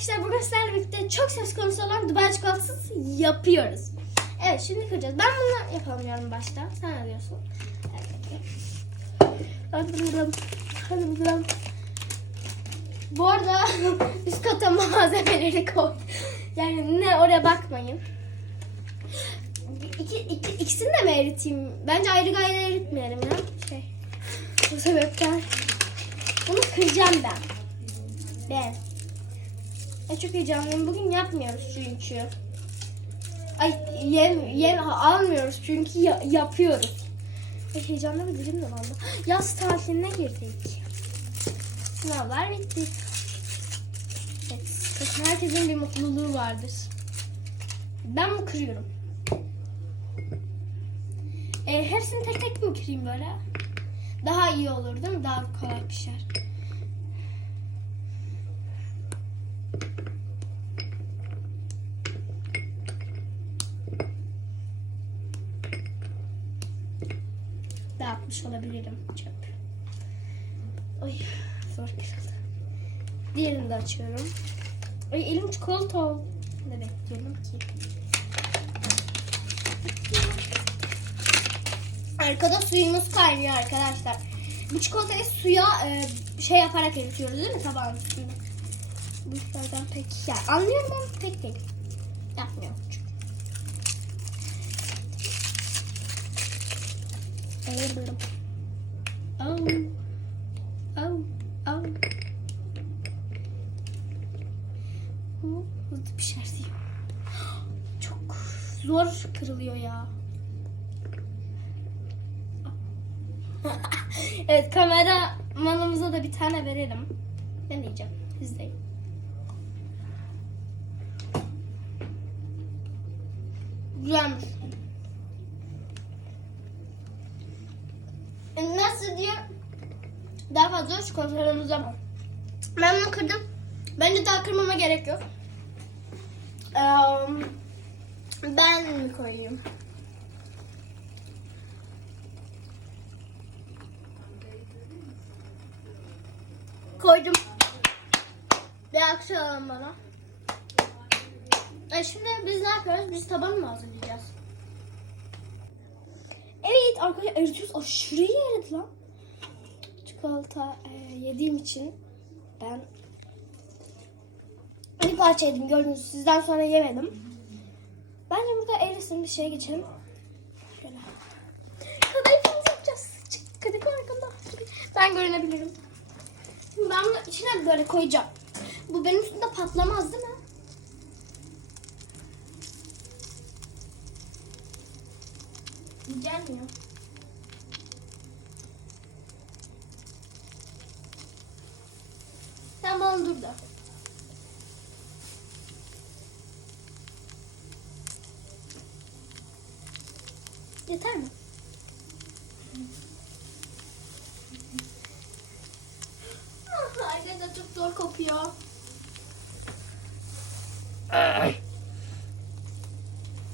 arkadaşlar bugün sizlerle birlikte çok söz konusu olan Dubai çikolatası yapıyoruz. Evet şimdi kıracağız. Ben bunu yapamıyorum başta. Sen ne diyorsun? Evet. Hadi bakalım. Hadi. Bu arada üst kata malzemeleri koy. Yani ne oraya bakmayın. İki, iki, ikisini de mi eriteyim? Bence ayrı gayrı eritmeyelim ya. Şey. Bu sebepten. Bunu kıracağım ben. Ben. Ay çok heyecanlıyım. Bugün yapmıyoruz çünkü. Ay yem, yem almıyoruz çünkü ya- yapıyoruz. Ay heyecanlı bir dilim de valla. Yaz tatiline girdik. Sınavlar bitti. Evet, herkesin bir mutluluğu vardır. Ben bunu kırıyorum. E, hepsini tek tek mi kırayım böyle? Daha iyi olur değil mi? Daha kolay pişer. Dağıtmış olabilirim. Çöp. Ay zor kırıldı. Diğerini de açıyorum. Ay elim çikolata oldu. Ne bekliyorum ki? Arkada suyumuz kaynıyor arkadaşlar. Bu çikolatayı suya e, şey yaparak eritiyoruz değil mi tabağın üstünde? Bu işlerden pek yani anlıyorum ama pek değil. Yapmıyorum Ayırdım. Oh. Oh. Oh. Bu hızlı pişer diyor. Çok zor kırılıyor ya. evet kameramanımıza da bir tane verelim. Ben yiyeceğim. İzleyin. Güzelmiş. Nasıl diye daha fazla çikolatalarımız var. Ben bunu kırdım. Bence daha kırmama gerek yok. Eee, ben mi koyayım? Koydum. Bir alalım bana. E şimdi biz ne yapıyoruz? Biz tabanı mı hazırlayacağız? Arkadaşlar eritiyoruz. Aşırı iyi eridi lan. Çikolata e, yediğim için ben bir parça yedim gördünüz. Sizden sonra yemedim. Bence burada erisin bir şeye geçelim. Şöyle. Kadayıfımızı yapacağız. Çık kadayıf arkamda. Ben görünebilirim. Ben bunu içine böyle koyacağım. Bu benim üstümde patlamaz değil mi? Gelmiyor. Tamam dur da. Yeter mi? Ah, Arkadaşlar çok zor kopuyor.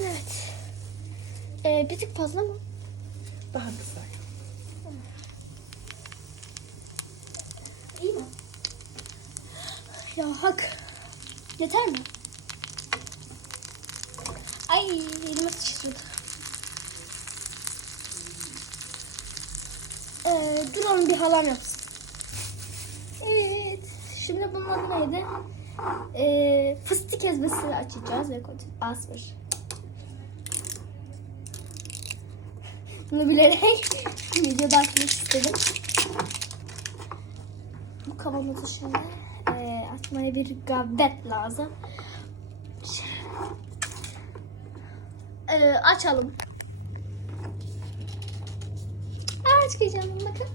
Evet. Ee, bir tık fazla mı? Daha güzel. İyi mi? Ya hak. Yeter mi? Ay elime sıçradı. Ee, dur onu bir halam yapsın. Evet. Şimdi bunun adı neydi? Ee, fıstık ezmesi açacağız ve koyacağız. Asper. Bunu bilerek videoda açmak istedim. Bu kavanozu şimdi e, açmaya bir gabet lazım. E, açalım. Aç heyecanlıyım bakın.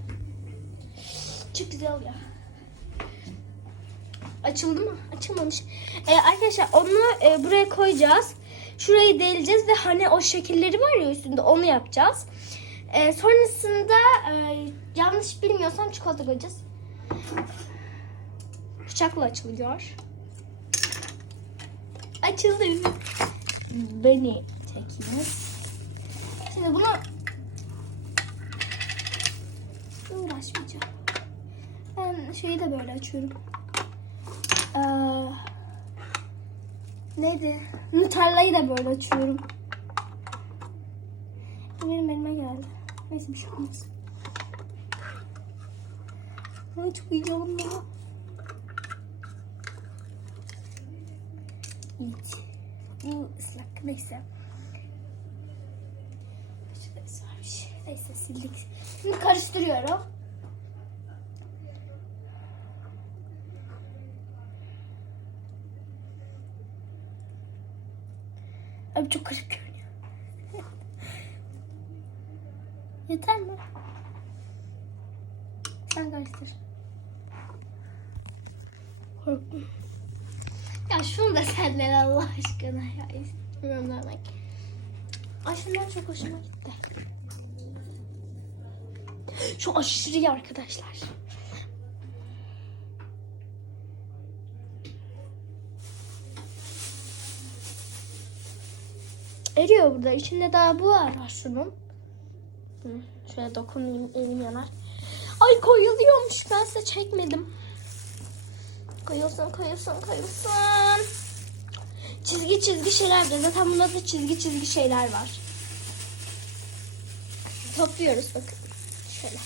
Çok güzel oluyor. Açıldı mı? Açılmamış. E, arkadaşlar onu e, buraya koyacağız. Şurayı deleceğiz ve hani o şekilleri var ya üstünde onu yapacağız. E, sonrasında e, yanlış bilmiyorsam çikolata koyacağız. Bıçakla açılıyor. Açıldı. Beni çekiniz. Şimdi bunu uğraşmayacağım. Ben şeyi de böyle açıyorum. Ee, Neydi? Nutella'yı da böyle açıyorum. Benim elime geldi. Neyse bir şey olmaz. Çok heyecanlı. Evet. Bu ıslak. Neyse. Şurada iz varmış. Neyse sildik. Şimdi karıştırıyorum. Abi çok garip görünüyor. Yeter mi? Sen karıştır. Korktum. Ya şunu da senden Allah aşkına ya. İstemiyorum demek. Ay şunlar çok hoşuma gitti. Şu aşırı iyi arkadaşlar. Eriyor burada. İçinde daha bu var şunun. Şöyle dokunayım elim yanar. Ay koyuluyormuş. Ben size çekmedim. Koyulsun, koyulsun, koyulsun. Çizgi çizgi şeyler de. Zaten bunda da çizgi çizgi şeyler var. Topluyoruz bakın. Şöyle.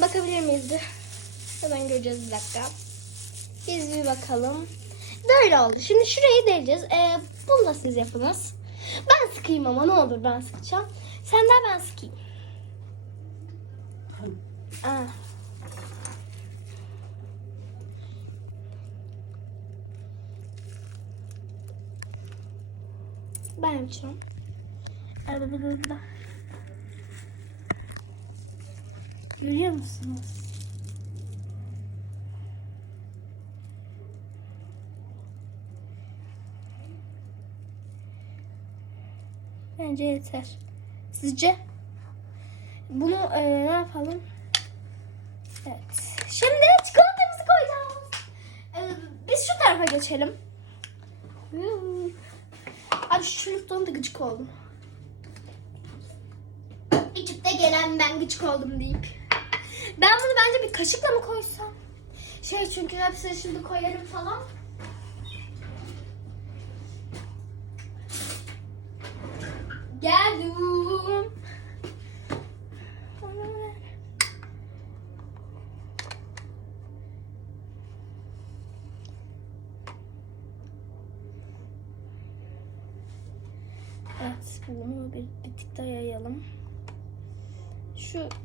Bakabilir miyiz bir? Hemen göreceğiz bir dakika. Biz bir bakalım. Böyle oldu. Şimdi şurayı deleceğiz. Ee, bunu da siz yapınız. Ben sıkayım ama ne olur ben sıkacağım. Sen de ben sıkayım. Aa. Ben yapacağım. Arada burada. Görüyor musunuz? Bence yeter. Sizce? Bunu e, ne yapalım? Evet. Şimdi çikolatamızı koyacağız. E, biz şu tarafa geçelim. Hmm. Abi şu çocuktan da gıcık oldum. İçip de gelen ben gıcık oldum deyip. Ben bunu bence bir kaşıkla mı koysam? Şey çünkü hepsini şimdi koyarım falan.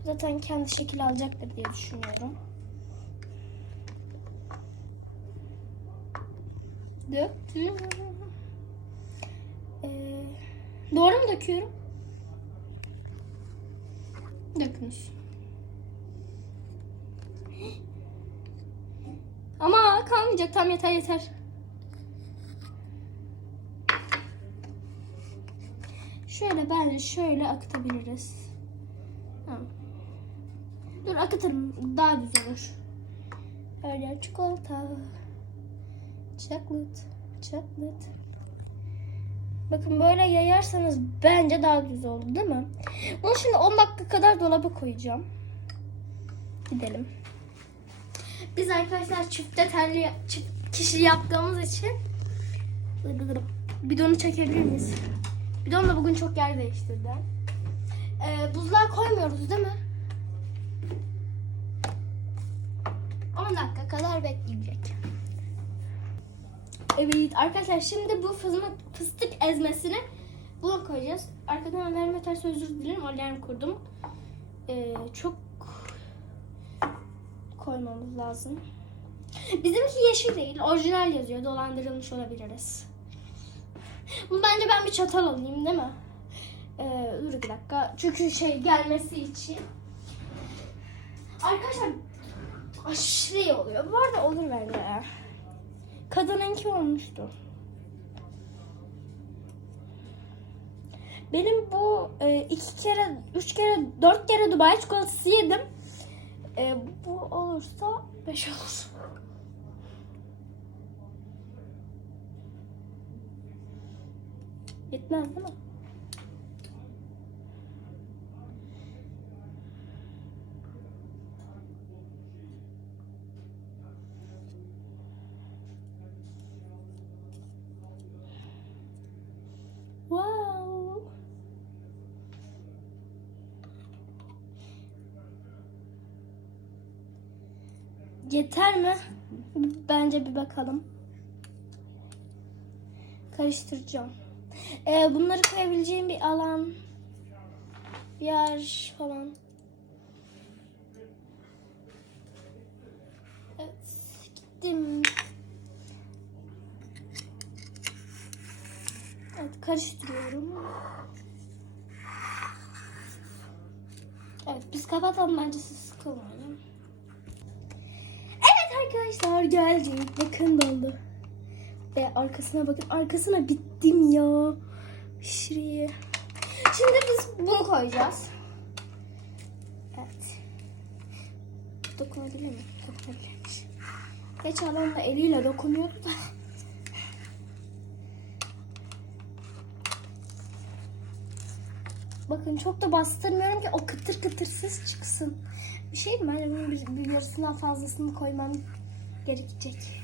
Zaten kendi şekil alacaktır diye düşünüyorum. Döktüm. Ee, doğru mu döküyorum? Dökmüş. Ama kalmayacak. Tam yeter yeter. Şöyle bence şöyle akıtabiliriz. Dur akıtırım. Daha güzel olur. Öyle çikolata. Chocolate. Chocolate. Bakın böyle yayarsanız bence daha güzel olur değil mi? Bunu şimdi 10 dakika kadar dolaba koyacağım. Gidelim. Biz arkadaşlar çifte telli çift kişi yaptığımız için bidonu çekebilir miyiz? Bidon da bugün çok yer değiştirdi. Ee, buzluğa koymuyoruz değil mi? 10 dakika kadar bekleyecek. Evet arkadaşlar şimdi bu fıstık, ezmesini buna koyacağız. Arkadan alarm öterse özür dilerim. Alarm kurdum. Ee, çok koymamız lazım. Bizimki yeşil değil. Orijinal yazıyor. Dolandırılmış olabiliriz. Bunu bence ben bir çatal alayım değil mi? Ee, dur bir dakika. Çünkü şey gelmesi için. Arkadaşlar aşırı iyi oluyor. Bu arada olur bence ya. Kadınınki olmuştu. Benim bu e, iki kere, üç kere, dört kere Dubai çikolatası yedim. E, bu olursa beş olur. Yetmez değil mi? Yeter mi? Bence bir bakalım. Karıştıracağım. Ee, bunları koyabileceğim bir alan, bir yer falan. Evet, gittim. Evet, karıştırıyorum. Evet, biz kapatalım bence siz sıkılmayın. Arkadaşlar geldik. Bakın doldu. Ve arkasına bakın. Arkasına bittim ya. Şuraya. Şimdi biz bunu koyacağız. Evet. Dokunabilir mi? Dokunabilirmiş. Geç adam da eliyle dokunuyordu da. Bakın çok da bastırmıyorum ki o kıtır kıtır ses çıksın. Bir şey mi? Bence bunun bir, bir yarısından fazlasını koymam gerekecek.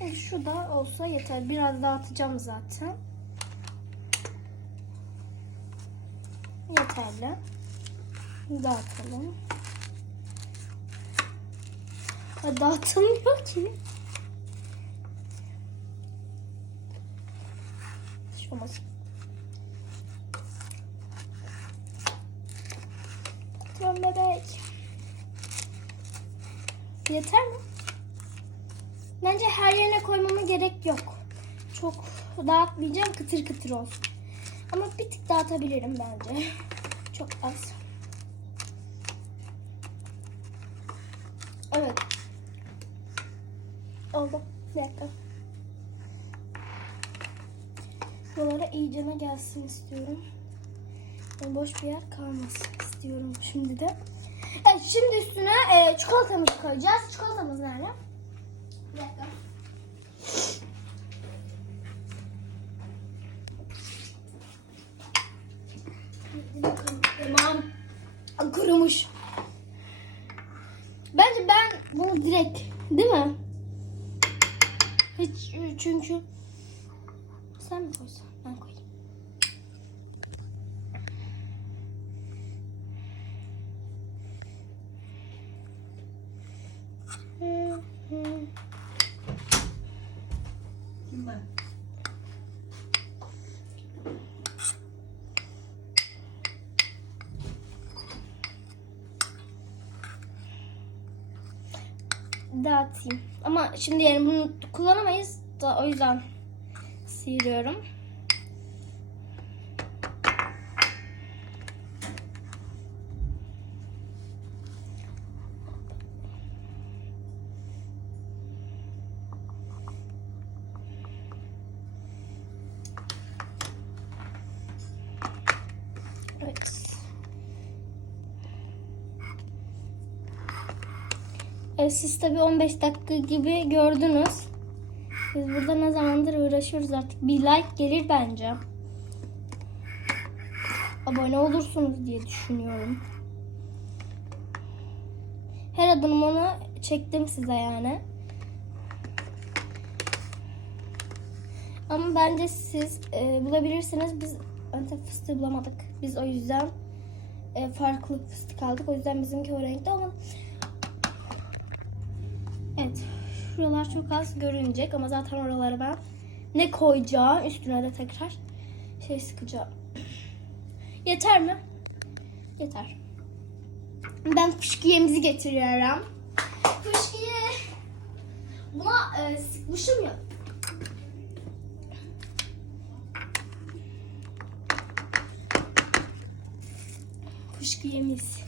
Evet, şu da olsa yeter. Biraz daha atacağım zaten. Yeterli. Dağıtalım. Dağıtılmıyor ki. Şu olmaz. Patron bebek. Yeter mi? Bence her yerine koymama gerek yok. Çok dağıtmayacağım kıtır kıtır olsun. Ama bir tık dağıtabilirim bence. Çok az. Evet. Oldu. Bir dakika. Buralara iyicene gelsin istiyorum. Boş bir yer kalmasın istiyorum şimdi de. Evet şimdi üstüne e, çikolatamızı koyacağız. Çikolatamız nerede? Bir dakika. Tamam. Kurumuş. Bence ben bunu direkt değil mi? Hiç çünkü sen mi koysan? Ben koyayım. Dağıtayım. Ama şimdi yani bunu kullanamayız da o yüzden sıyırıyorum. Evet. Evet, siz tabii 15 dakika gibi gördünüz. Biz burada ne zamandır uğraşıyoruz artık. Bir like gelir bence. Abone olursunuz diye düşünüyorum. Her adımını çektim size yani. Ama bence siz e, bulabilirsiniz. Biz Antep fıstığı bulamadık. Biz o yüzden e, farklı fıstık aldık. O yüzden bizimki o renkte ama Evet. Şuralar çok az görünecek ama zaten oralara ben ne koyacağım üstüne de tekrar şey sıkacağım. Yeter mi? Yeter. Ben fışkiyemizi getiriyorum. Fışkiye buna e, sıkmışım ya. Fışkiyemiz.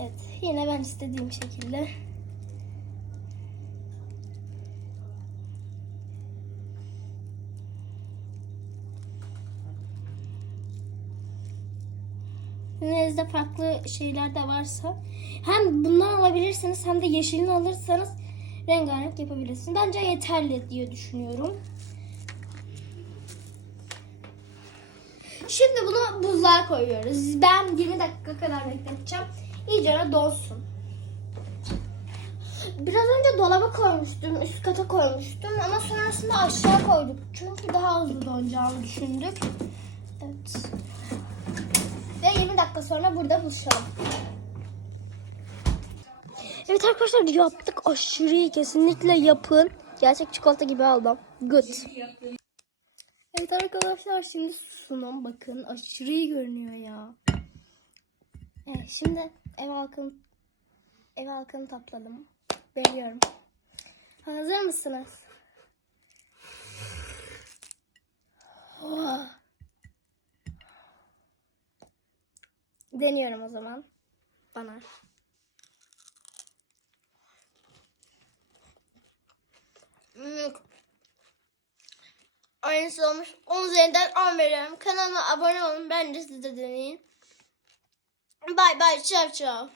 Evet. Yine ben istediğim şekilde Elinizde farklı şeyler de varsa hem bundan alabilirsiniz hem de yeşilini alırsanız rengarenk yapabilirsiniz. Bence yeterli diye düşünüyorum. Şimdi bunu buzluğa koyuyoruz. Ben 20 dakika kadar bekleteceğim. İyice donsun. Biraz önce dolaba koymuştum, üst kata koymuştum ama sonrasında aşağı koyduk. Çünkü daha hızlı donacağını düşündük. Evet. Ve 20 dakika sonra burada buluşalım. Evet arkadaşlar yaptık. Aşırı iyi. Kesinlikle yapın. Gerçek çikolata gibi aldım. Good. Evet arkadaşlar şimdi sunum bakın. Aşırı iyi görünüyor ya. Evet şimdi ev halkını ev halkını topladım. Deniyorum. Hazır mısınız? Oh. Deniyorum o zaman. Bana. Hmm. Aynısı olmuş. 10 üzerinden 10 veriyorum. Kanalıma abone olun. Ben de siz de deneyin. Bay bay. Çav çav.